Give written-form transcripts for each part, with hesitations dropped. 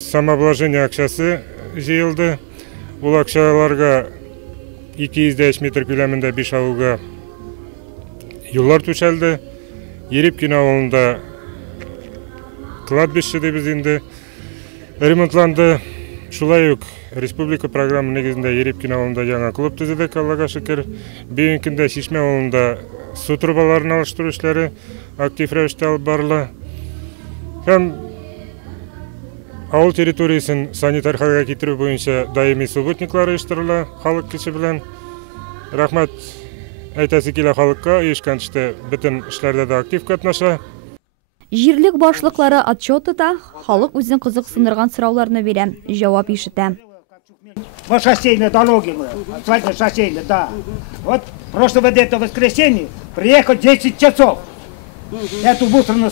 Самообложение акчасы жиылды. Бул акчаларга 205 метр көлөмүндө 5 ауылга юллар төшелди. Ерепкин ауылында кладбище дебизинде ремонтланды. Шулай ук республика программа негизинде Ерепкин ауылында жаңа клуб түзүлдүк, Аллага шүкүр. Бүйүнкүндө Шишме ауылында суу трубаларын алыштыруу иштери актив рәвештә алып барыла. Һәм ауыл территориясын санитар халга китерүү боюнча даимий субботниклар уюштурула халык киши белән. Рахмат әйтәсе килә халыкка, оешкан эштә бүтән эшләрдә дә актив катнаша. Җирлек башлыклары отчет ата, халык үзен кызыксындырган сорауларны бирә, җавап ишетә. Вот шоссейные дороги, асфальтные шоссейные, да. Вот прошлое это воскресенье приехал 10 часов. Эту мусорную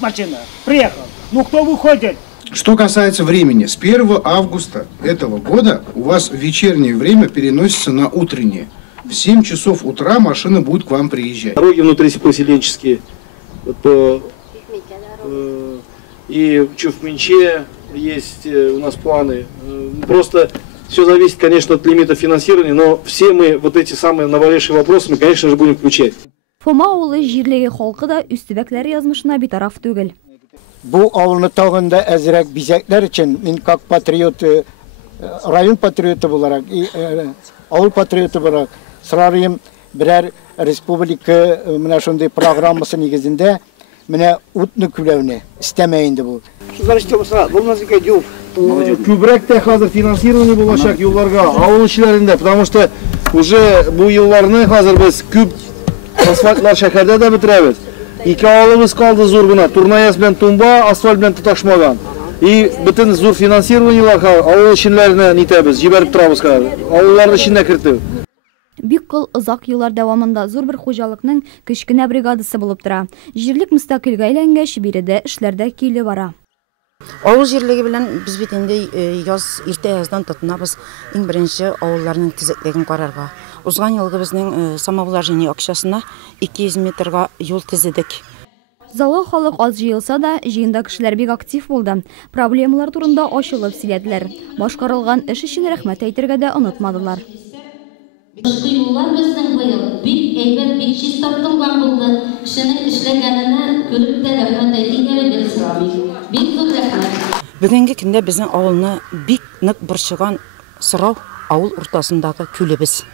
машину приехал. Ну кто выходит? Что касается времени, с 1 августа этого года у вас вечернее время переносится на утреннее. В 7 часов утра машина будет к вам приезжать. Дороги внутрипоселенческие. И в Чуфминче есть у нас планы. Просто все зависит, конечно, от лимита финансирования, но все мы вот эти самые навалившие вопросы мы, конечно же, будем включать. Фома авылы җирлеге халкы да үстебәкләр язмышына битараф түгел. Бу авылны тагында әзрәк бизәкләр өчен мин как патриот, район патриоты буларак, авыл патриоты буларак сорарым, берәр республика менә шундый программасы нигезендә менә утны күләүне истәмәй инде бу. Күбрәк тә хәзер финансирование булачак юлларга, авыл эшләрендә, потому что уже бу елларны хәзер без күп асфальтлар шәһәрдә дә бетерәбез. Ике авылыбыз калды зур гына, Турнаяс белән Тумба асфальт белән тоташмаган. И бөтен зур финансированиеларга авыл эшчәннәренә нитәбез, җибәреп торабыз хәзер. Авылларны эченә кертү. Бик кыл озак еллар дәвамында зур бер хуҗалыкның кечкенә бригадасы булып тора. Җирлек мөстәкыйльгә әйләнгәч, биредә эшләрдә киле бара. Авыл җирлеге белән без бит инде яз иртә яздан тотынабыз. Иң беренче авылларның төзеклеген карарга. Узган елгы безнең самообложение акчасына 200 метрга юл төзедек. Залы халык аз җыелса да, җыенда кешеләр бик актив булды. Проблемалар турында ачылып сөйләделәр. Башкарылган эш өчен рәхмәт әйтергә дә онытмадылар. Юллар безнең быел бик әйбәт, бик чиста тотылган булды. Кешенең эшләгәненә күреп тә рәхмәт әйтергә сорамый. Бик зур рәхмәт. Бүгенге көндә безнең авылны бик нык борчыган сорау авыл уртасындагы күлебез.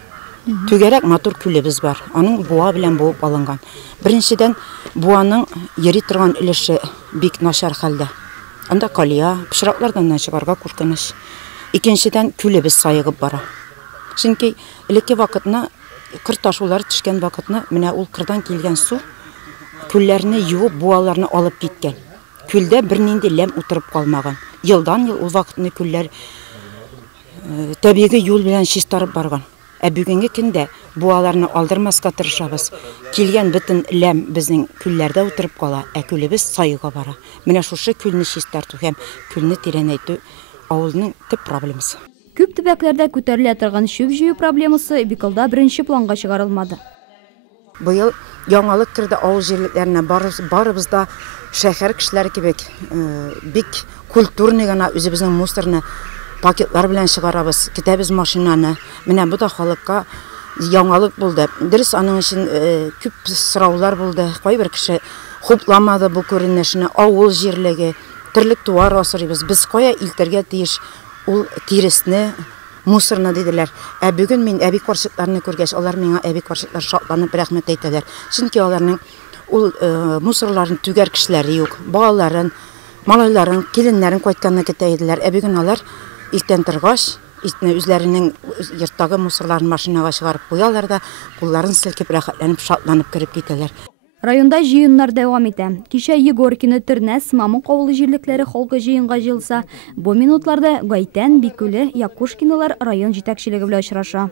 Түгәрәк матур күлебез бар. Аның буа белән буып алынган. Беренчедән буаның йөри торган өлеше бик начар хәлдә. Анда калия, пычраклардан чыгарга куркыныч. Икенчедән күлебез сайыгып бара. Чөнки элекке вакытны кыр ташулар төшкән вакытны менә ул кырдан килгән су күлләрне юып буаларны алып киткән. Күлдә бернинди ләм утырып калмаган. Елдан ел ул вакытны күлләр табигый юл белән чистарып барган. Ә бүгенге көндә буаларны алдырмаска тырышабыз. Килгән бөтен ләм безнең күлләрдә утырып кала, ә күлебез сайыга бара. Менә шушы күлне чистарту һәм күлне тирәнәйтү авылның төп проблемасы. Күп төбәкләрдә күтәрелә торган шүп җыю проблемасы бикылда беренче планга чыгарылмады. Быел яңалык керде авыл җирлекләренә, барыбыз да шәһәр кешеләре кебек бик культурный гына үзебезнең мусорны пакетлар белән чыгарабыз, китәбез машинаны. Менә бу да халыкка яңалык булды. Дөрес, аның өчен күп сораулар булды. Кайбер кеше хупламады бу күренешне, авыл җирлеге, терлек туар асырыбыз. Без кая илтергә тиеш ул тиресне, мусорны диделәр. Ә бүген мин әби карчыкларны күргәч, алар миңа әби карчыклар шатланып рәхмәт әйтәләр. Чөнки аларның ул мусорларын түгәр кешеләре юк. Балаларын, малайларын, киленнәрен кайтканны көтә иделәр. Ә бүген алар иртән торгач, үзләренең йорттагы мусорларын машинага чыгарып куялар да, кулларын селкеп рәхәтләнеп, шатланып кереп китәләр. Районда җыеннар дәвам итә. Кичә Егоркино, Тернәс, Мамык авылы җирлекләре халкы җыенга җыелса, бу минутларда Гайтән, Бикүле, Якушкинлар район җитәкчелеге белән очраша.